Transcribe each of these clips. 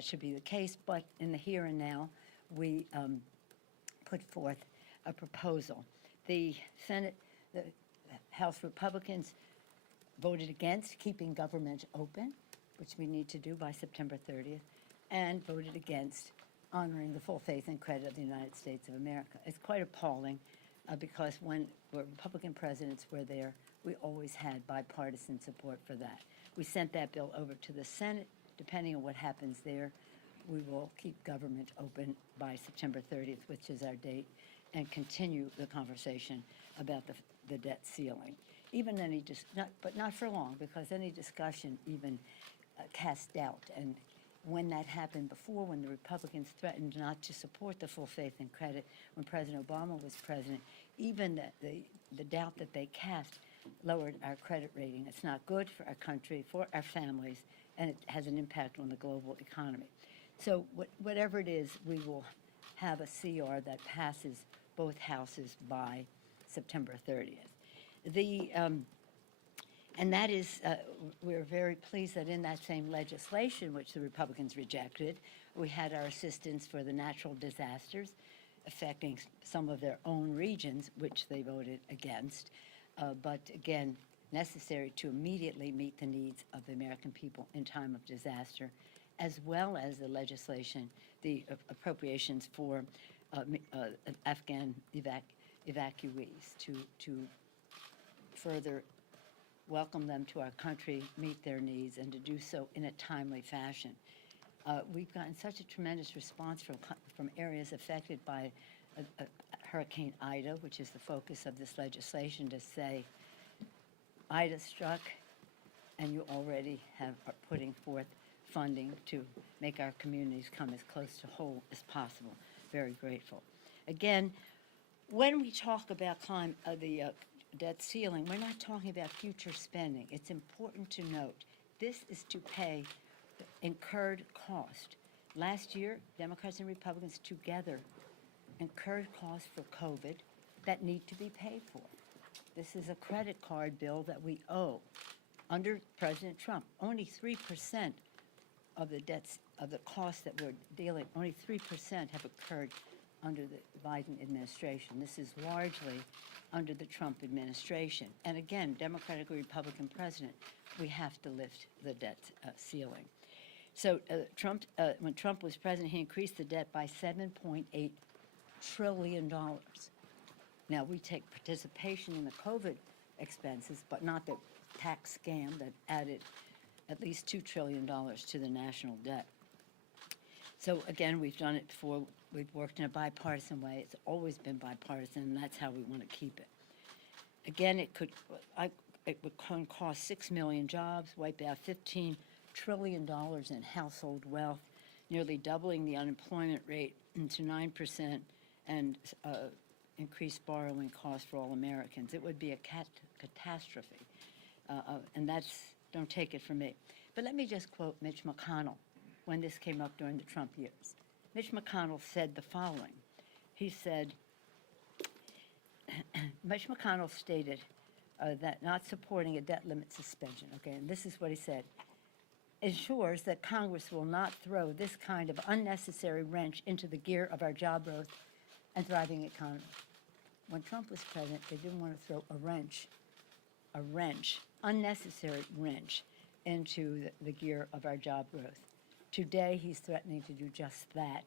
that should be the case, but in the here and now, we put forth a proposal. The Senate, the House Republicans voted against keeping government open, which we need to do by September 30th, and voted against honoring the full faith and credit of the United States of America. It's quite appalling because when Republican presidents were there, we always had bipartisan support for that. We sent that bill over to the Senate. Depending on what happens there, we will keep government open by September 30th, which is our date, and continue the conversation about the debt ceiling. Even any, but not for long, because any discussion even cast doubt. And when that happened before, when the Republicans threatened not to support the full faith and credit, when President Obama was president, even the doubt that they cast lowered our credit rating. It's not good for our country, for our families, and it has an impact on the global economy. So whatever it is, we will have a CR that passes both houses by September 30th. And that is, we're very pleased that in that same legislation, which the Republicans rejected, we had our assistance for the natural disasters affecting some of their own regions, which they voted against. But again, necessary to immediately meet the needs of the American people in time of disaster, as well as the legislation, the appropriations for Afghan evacuees to further welcome them to our country, meet their needs, and to do so in a timely fashion. We've gotten such a tremendous response from areas affected by Hurricane Ida, which is the focus of this legislation, to say, Ida struck, and you already are putting forth funding to make our communities come as close to whole as possible. Very grateful. Again, when we talk about the debt ceiling, we're not talking about future spending. It's important to note this is to pay the incurred cost. Last year, Democrats and Republicans together incurred costs for COVID that need to be paid for. This is a credit card bill that we owe. Under President Trump, only 3% of the debts, of the costs that we're dealing, only 3% have occurred under the Biden administration. This is largely under the Trump administration. And again, Democratic or Republican president, we have to lift the debt ceiling. So when Trump was president, he increased the debt by $7.8 trillion. Now, we take participation in the COVID expenses, but not the tax scam that added at least $2 trillion to the national debt. So again, we've done it before. We've worked in a bipartisan way. It's always been bipartisan, and that's how we want to keep it. Again, it would cost 6 million jobs, wipe out $15 trillion in household wealth, nearly doubling the unemployment rate to 9%, and increased borrowing costs for all Americans. It would be a catastrophe, and that's, don't take it from me. But let me just quote Mitch McConnell when this came up during the Trump years. Mitch McConnell said the following. He said, Mitch McConnell stated that not supporting a debt limit suspension, okay, and this is what he said, ensures that Congress will not throw this kind of unnecessary wrench into the gear of our job growth and thriving economy. When Trump was president, they didn't want to throw a wrench, unnecessary wrench, into the gear of our job growth. Today, he's threatening to do just that.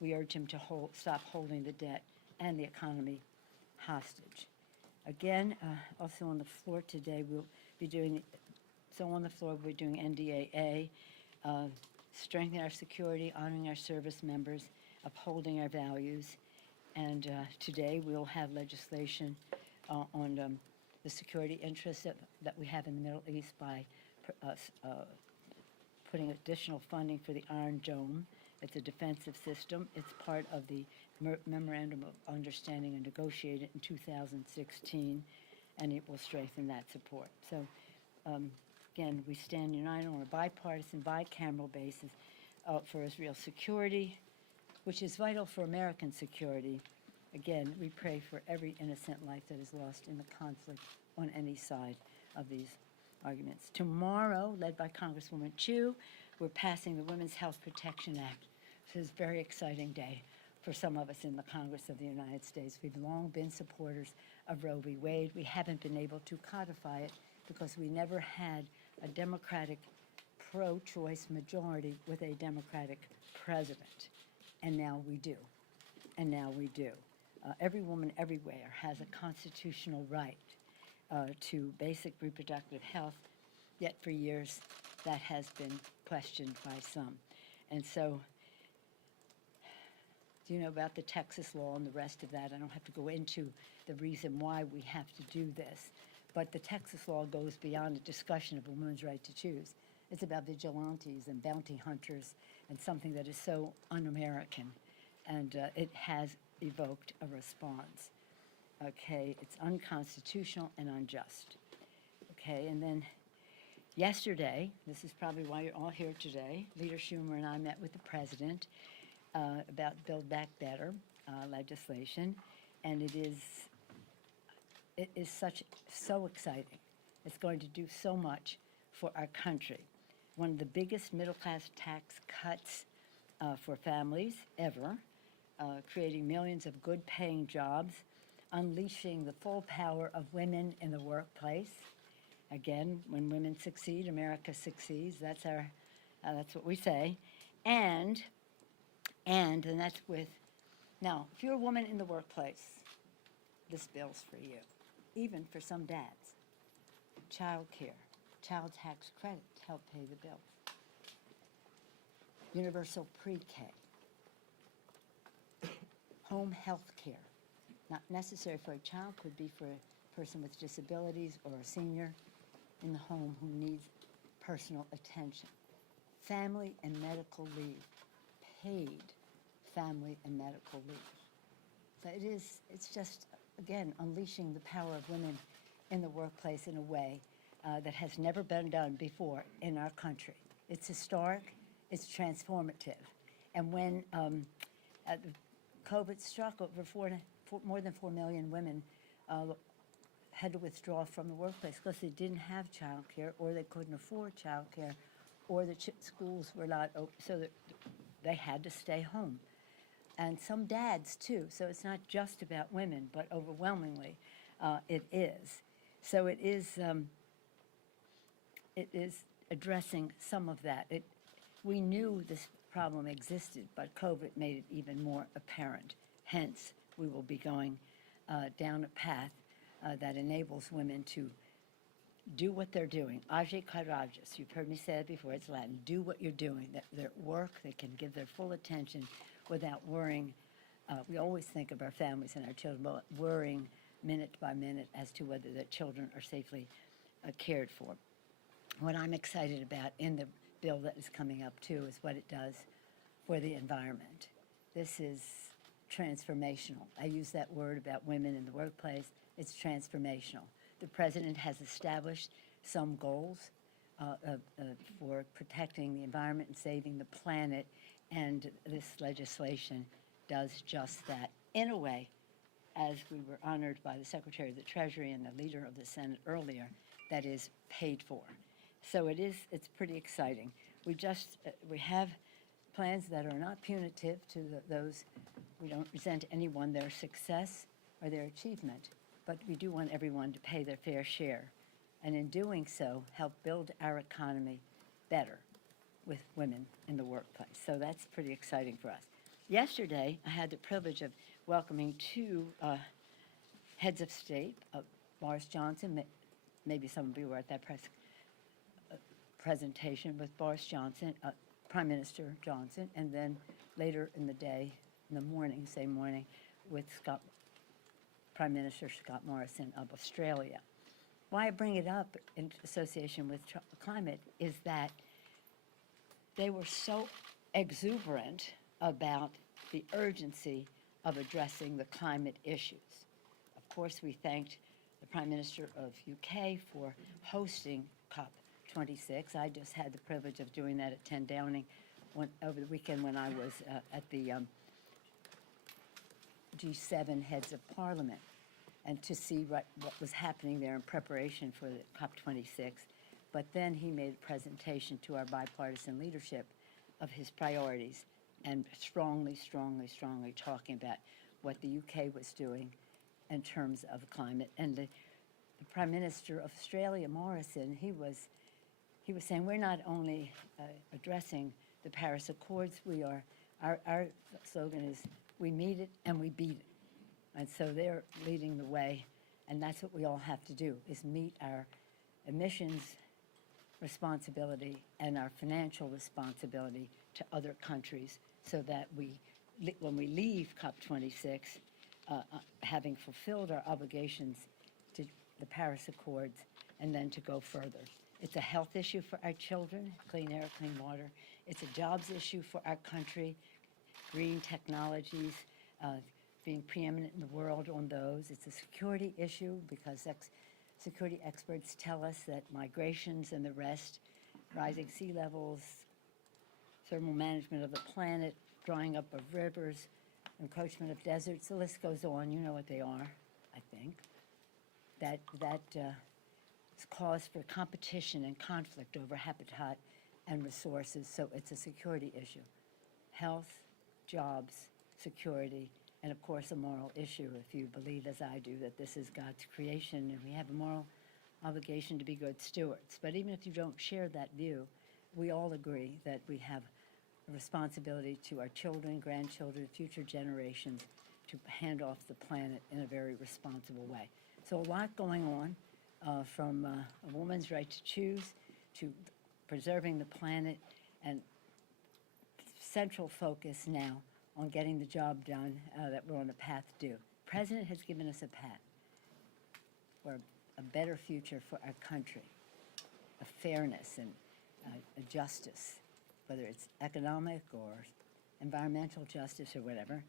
We urge him to stop holding the debt and the economy hostage. Again, also on the floor today, we'll be doing, we'll be doing NDAA, strengthening our security, honoring our service members, upholding our values. And today, we'll have legislation on the security interests that we have in the Middle East by putting additional funding for the Iron Dome. It's a defensive system. It's part of the Memorandum of Understanding and negotiated in 2016, and it will strengthen that support. So, again, we stand united on a bipartisan, bicameral basis for Israel's security, which is vital for American security. Again, we pray for every innocent life that is lost in the conflict on any side of these arguments. Tomorrow, led by Congresswoman Chu, we're passing the Women's Health Protection Act. This is a very exciting day for some of us in the Congress of the United States. We've long been supporters of Roe v. Wade. We haven't been able to codify it because we never had a Democratic pro-choice majority with a Democratic president. And now we do. And now we do. Every woman everywhere has a constitutional right to basic reproductive health, yet for years that has been questioned by some. And so, do you know about the Texas law and the rest of that? I don't have to go into the reason why we have to do this, but the Texas law goes beyond a discussion of a woman's right to choose. It's about vigilantes and bounty hunters and something that is so un-American, and it has evoked a response. Okay, it's unconstitutional and unjust. Okay, and then yesterday, this is probably why you're all here today, Leader Schumer and I met with the president about Build Back Better legislation, and it is so exciting. It's going to do so much for our country. One of the biggest middle-class tax cuts for families ever, creating millions of good-paying jobs, unleashing the full power of women in the workplace. Again, when women succeed, America succeeds. That's what we say. And that's with, now, if you're a woman in the workplace, this bill's for you, even for some dads. Child care, child tax credit to help pay the bill. Universal pre-K. Home health care, not necessary for a child, could be for a person with disabilities or a senior in the home who needs personal attention. Family and medical leave, paid family and medical leave. So it's just, again, unleashing the power of women in the workplace in a way that has never been done before in our country. It's historic, it's transformative. And when COVID struck, more than 4 million women had to withdraw from the workplace because they didn't have child care, or they couldn't afford child care, or the schools were not open, so that they had to stay home. And some dads, too. So it's not just about women, but overwhelmingly it is. So it is addressing some of that. We knew this problem existed, but COVID made it even more apparent. Hence, we will be going down a path that enables women to do what they're doing. Age courageous. You've heard me say it before. It's Latin. Do what you're doing. That they're at work. They can give their full attention without worrying. We always think of our families and our children, but worrying minute by minute as to whether their children are safely cared for. What I'm excited about in the bill that is coming up, too, is what it does for the environment. This is transformational. I use that word about women in the workplace. It's transformational. The president has established some goals for protecting the environment and saving the planet, and this legislation does just that in a way, as we were honored by the Secretary of the Treasury and the leader of the Senate earlier, that is paid for. So it's pretty exciting. We have plans that are not punitive to those. We don't resent anyone, their success or their achievement, but we do want everyone to pay their fair share, and in doing so, help build our economy better with women in the workplace. So that's pretty exciting for us. Yesterday, I had the privilege of welcoming two heads of state, Boris Johnson. Maybe some of you were at that presentation with Boris Johnson, Prime Minister Johnson, and then later in the day, in the morning, same morning, with Prime Minister Scott Morrison of Australia. Why I bring it up in association with climate is that they were so exuberant about the urgency of addressing the climate issues. Of course, we thanked the Prime Minister of UK for hosting COP26. I just had the privilege of doing that at 10 Downing over the weekend when I was at the G7 heads of parliament, and to see what was happening there in preparation for the COP26 But then he made a presentation to our bipartisan leadership of his priorities and strongly, strongly, strongly talking about what the UK was doing in terms of climate. And the Prime Minister of Australia, Morrison, he was saying we're not only addressing the Paris Accords, our slogan is we meet it and we beat it. And so they're leading the way, and that's what we all have to do, is meet our emissions responsibility and our financial responsibility to other countries so that when we leave COP26, having fulfilled our obligations to the Paris Accords and then to go further. It's a health issue for our children, clean air, clean water. It's a jobs issue for our country, green technologies, being preeminent in the world on those. It's a security issue because security experts tell us that migrations and the rest, rising sea levels, thermal management of the planet, drying up of rivers, encroachment of deserts, the list goes on. You know what they are, I think. That is cause for competition and conflict over habitat and resources, so it's a security issue. Health, jobs, security, and of course a moral issue if you believe, as I do, that this is God's creation and we have a moral obligation to be good stewards. But even if you don't share that view, we all agree that we have a responsibility to our children, grandchildren, future generations to hand off the planet in a very responsible way. So a lot going on, from a woman's right to choose to preserving the planet, and central focus now on getting the job done that we're on a path to do. The President has given us a path for a better future for our country, a fairness and a justice, whether it's economic or environmental justice or whatever.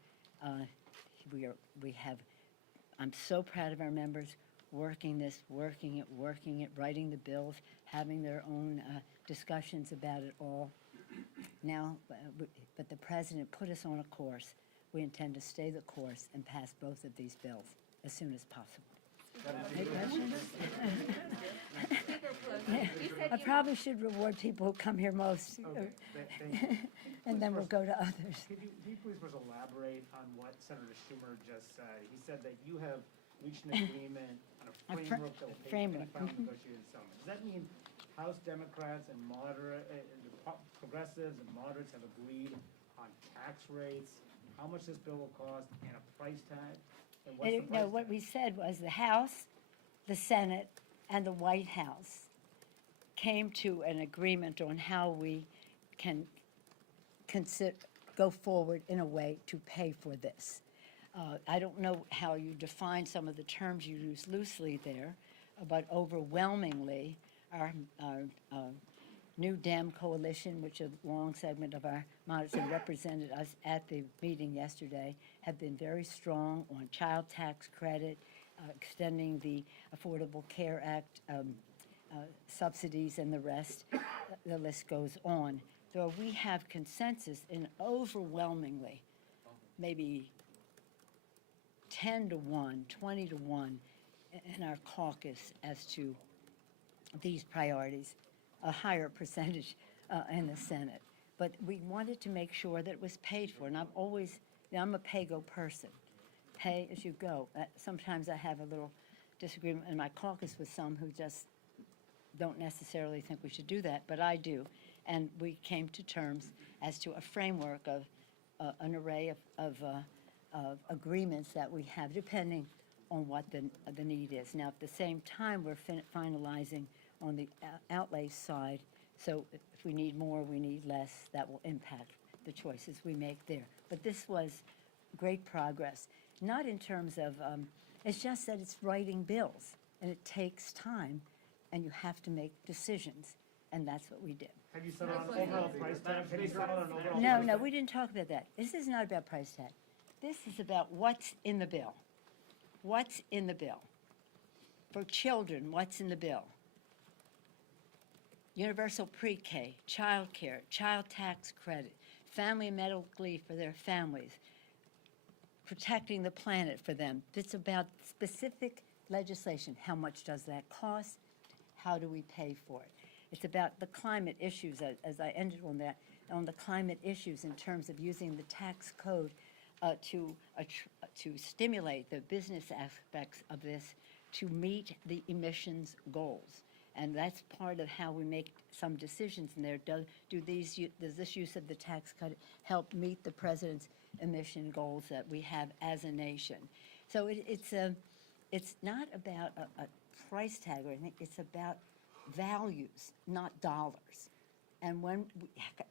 I'm so proud of our members working it, writing the bills, having their own discussions about it all. Now, but the President put us on a course. We intend to stay the course and pass both of these bills as soon as possible. Any questions? I probably should reward people who come here most. Okay, thank you. And then we'll go to others. Could you please first elaborate on what Senator Schumer just said? He said that you have reached an agreement on a framework that will pay any final negotiated settlement. Does that mean House Democrats and progressives and moderates have agreed on tax rates, how much this bill will cost, and a price tag? And what's the price No, tag? what we said was the House, the Senate, and the White House came to an agreement on how we can go forward in a way to pay for this. I don't know how you define some of the terms you use loosely there, but overwhelmingly, our New Dem coalition, which a long segment of our moderates have represented us at the meeting yesterday, have been very strong on child tax credit, extending the Affordable Care Act subsidies and the rest. The list goes on. So we have consensus in overwhelmingly, maybe 10 to 1, 20 to 1 in our caucus as to these priorities, a higher percentage in the Senate. But we wanted to make sure that it was paid for. And I'm a pay-go person. Pay as you go. Sometimes I have a little disagreement in my caucus with some who just don't necessarily think we should do that, but I do. And we came to terms as to a framework of an array of agreements that we have, depending on what the need is. Now, at the same time, we're finalizing on the outlay side, so if we need more, we need less, that will impact the choices we make there. But this was great progress, not in terms of, it's just that it's writing bills, and it takes time, and you have to make decisions, and that's what we did. Have you settled on an overall price tag? Have you settled on an overall No, price no, tag? we didn't talk about that. This is not about price tag. This is about what's in the bill. What's in the bill? For children, what's in the bill? Universal pre-K, child care, child tax credit, family and medical leave for their families, protecting the planet for them. It's about specific legislation. How much does that cost? How do we pay for it? It's about the climate issues, as I ended on that, on the climate issues in terms of using the tax code to stimulate the business aspects of this to meet the emissions goals. And that's part of how we make some decisions in there. Does this use of the tax cut help meet the president's emission goals that we have as a nation? So it's not about a price tag or anything. It's about values, not dollars. And when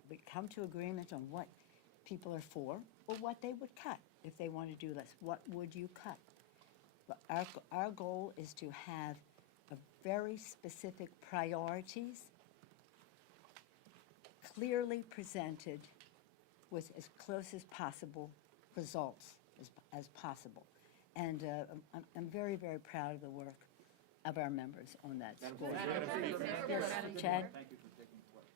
we come to agreement on what people are for or what they would cut if they want to do less, what would you cut? But our goal is to have a very specific priorities clearly presented with as close as possible results as possible. And I'm very, very proud of the work of our members on that score. Yes, Chad? Thank you for taking the question.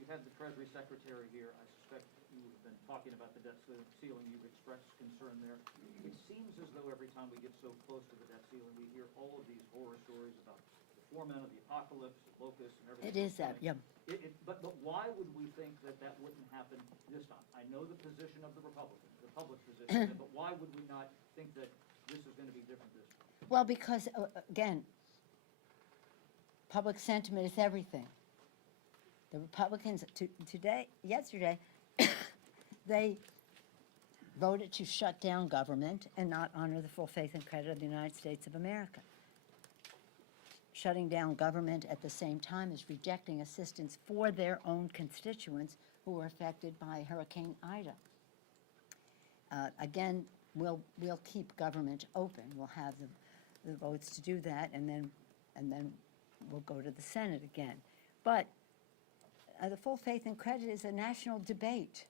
You had the Treasury Secretary here. I suspect you have been talking about the debt ceiling. You've expressed concern there. It seems as though every time we get so close to the debt ceiling, we hear all of these horror stories about the foreman of the apocalypse, the locusts, and everything. It is that, yeah. But why would we think that that wouldn't happen this time? I know the position of the Republicans, the public position, but why would we not think that this is going to be different this time? Well, because, again, public sentiment is everything. The Republicans yesterday, they voted to shut down government and not honor the full faith and credit of the United States of America. Shutting down government at the same time is rejecting assistance for their own constituents who were affected by Hurricane Ida. Again, we'll keep government open. We'll have the votes to do that, and then we'll go to the Senate again. But the full faith and credit is a national debate.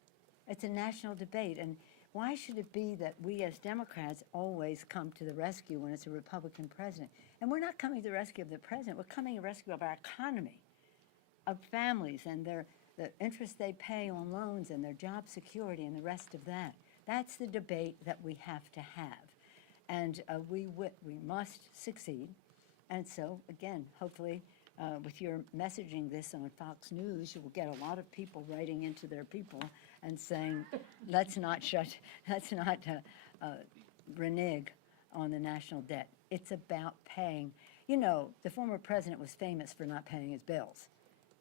It's a national debate, and why should it be that we as Democrats always come to the rescue when it's a Republican president? And we're not coming to the rescue of the president. We're coming to the rescue of our economy, of families and the interest they pay on loans and their job security and the rest of that. That's the debate that we have to have. And we must succeed. And so, again, hopefully, with your messaging this on Fox News, you will get a lot of people writing into their people and saying, let's not renege on the national debt. It's about paying. You know, the former president was famous for not paying his bills,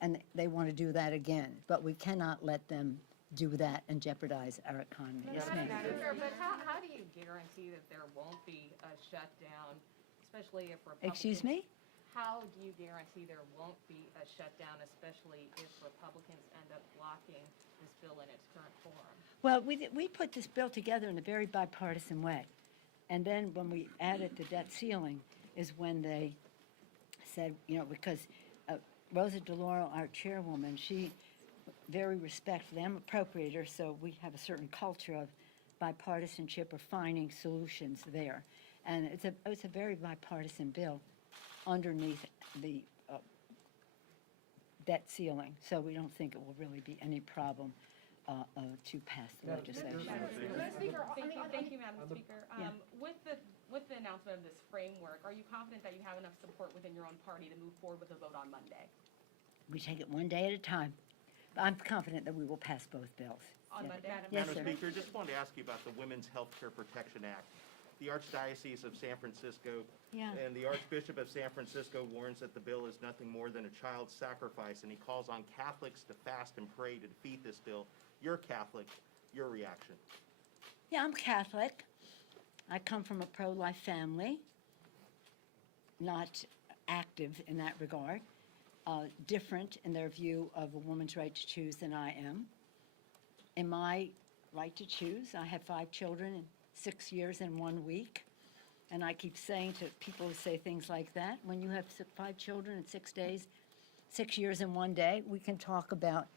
and they want to do that again. But we cannot let them do that and jeopardize our economy. Yes, ma'am. But how do you guarantee that there won't be a shutdown, especially if Republicans... Excuse me? How do you guarantee there won't be a shutdown, especially if Republicans end up blocking this bill in its current form? Well, we put this bill together in a very bipartisan way. And then when we added the debt ceiling is when they said, you know, because Rosa DeLauro, our chairwoman, she very respectful. I'm appropriator, so we have a certain culture of bipartisanship or finding solutions there. And it's a very bipartisan bill underneath the debt ceiling. So we don't think it will really be any problem to pass the legislation. Thank you, Madam Speaker. Yeah. With the announcement of this framework, are you confident that you have enough support within your own party to move forward with a vote on Monday? We take it one day at a time. But I'm confident that we will pass both bills. On Monday? Yes, Madam sir. Speaker, just wanted to ask you about the Women's Health Care Protection Act. The Archdiocese of San Francisco and the Archbishop of San Francisco warns that the bill is nothing more than a child sacrifice, and he calls on Catholics to fast and pray to defeat this bill. You're Catholic. Your reaction? Yeah, I'm Catholic. I come from a pro-life family, not active in that regard, different in their view of a woman's right to choose than I am. In my right to choose, I have 5 children in 6 years and 1 week. And I keep saying to people who say things like that, when you have 5 children in 6 days, 6 years and 1 day, we can talk about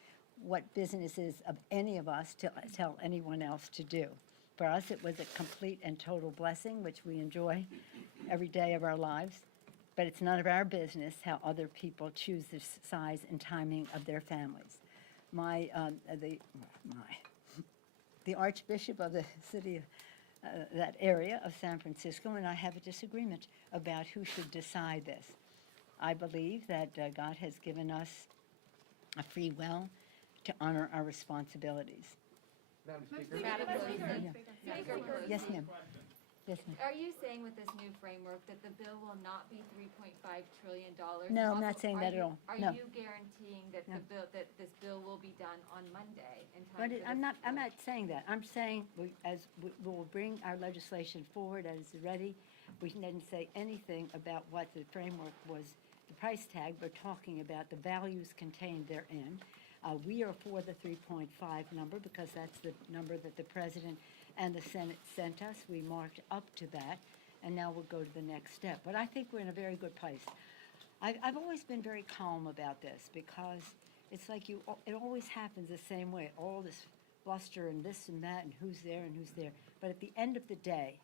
what business is of any of us to tell anyone else to do. For us, it was a complete and total blessing, which we enjoy every day of our lives. But it's none of our business how other people choose the size and timing of their families. The Archbishop of the city of that area of San Francisco and I have a disagreement about who should decide this. I believe that God has given us a free will to honor our responsibilities. Madam Speaker. Madam Pelosi. Yeah. Speaker Pelosi. Yes, ma'am. Yes, ma'am. Are you saying with this new framework that the bill will not be $3.5 trillion? No, I'm not Also, saying that at all. No. Are you guaranteeing that No. that this bill will be done on Monday in time? But for I'm this not saying that. I'm saying we'll bring our legislation forward as it's ready. We didn't say anything about what the framework was, the price tag. We're talking about the values contained therein. We are for the 3.5 number because that's the number that the president and the Senate sent us. We marked up to that, and now we'll go to the next step. But I think we're in a very good place. I've always been very calm about this because it's like it always happens the same way, all this bluster and this and that and who's there and who's there. But at the end of the day,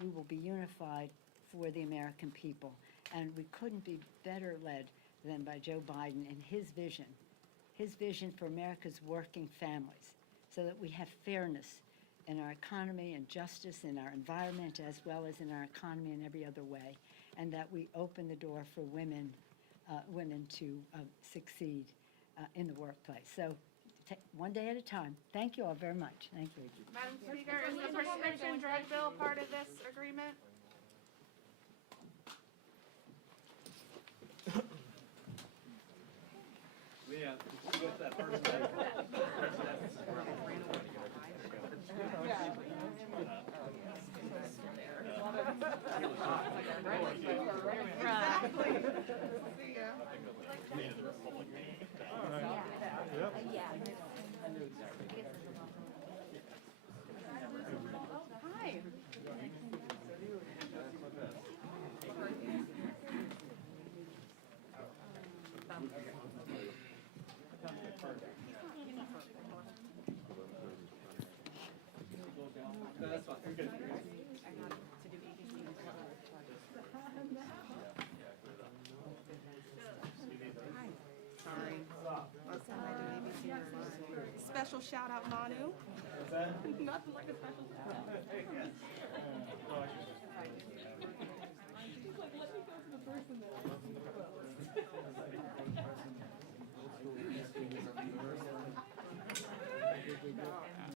we will be unified for the American people. And we couldn't be better led than by Joe Biden and his vision for America's working families, so that we have fairness in our economy and justice in our environment as well as in our economy in every other way, and that we open the door for women to succeed in the workplace. So one day at a time. Thank you all very much. Thank you. Madam Speaker, is the prescription drug bill part of this agreement? Yeah, with that person. Hi. No, that's fine. You're good. Sorry. Last time I did ABC News. Special shout out, Manu. Nothing like a special shout out.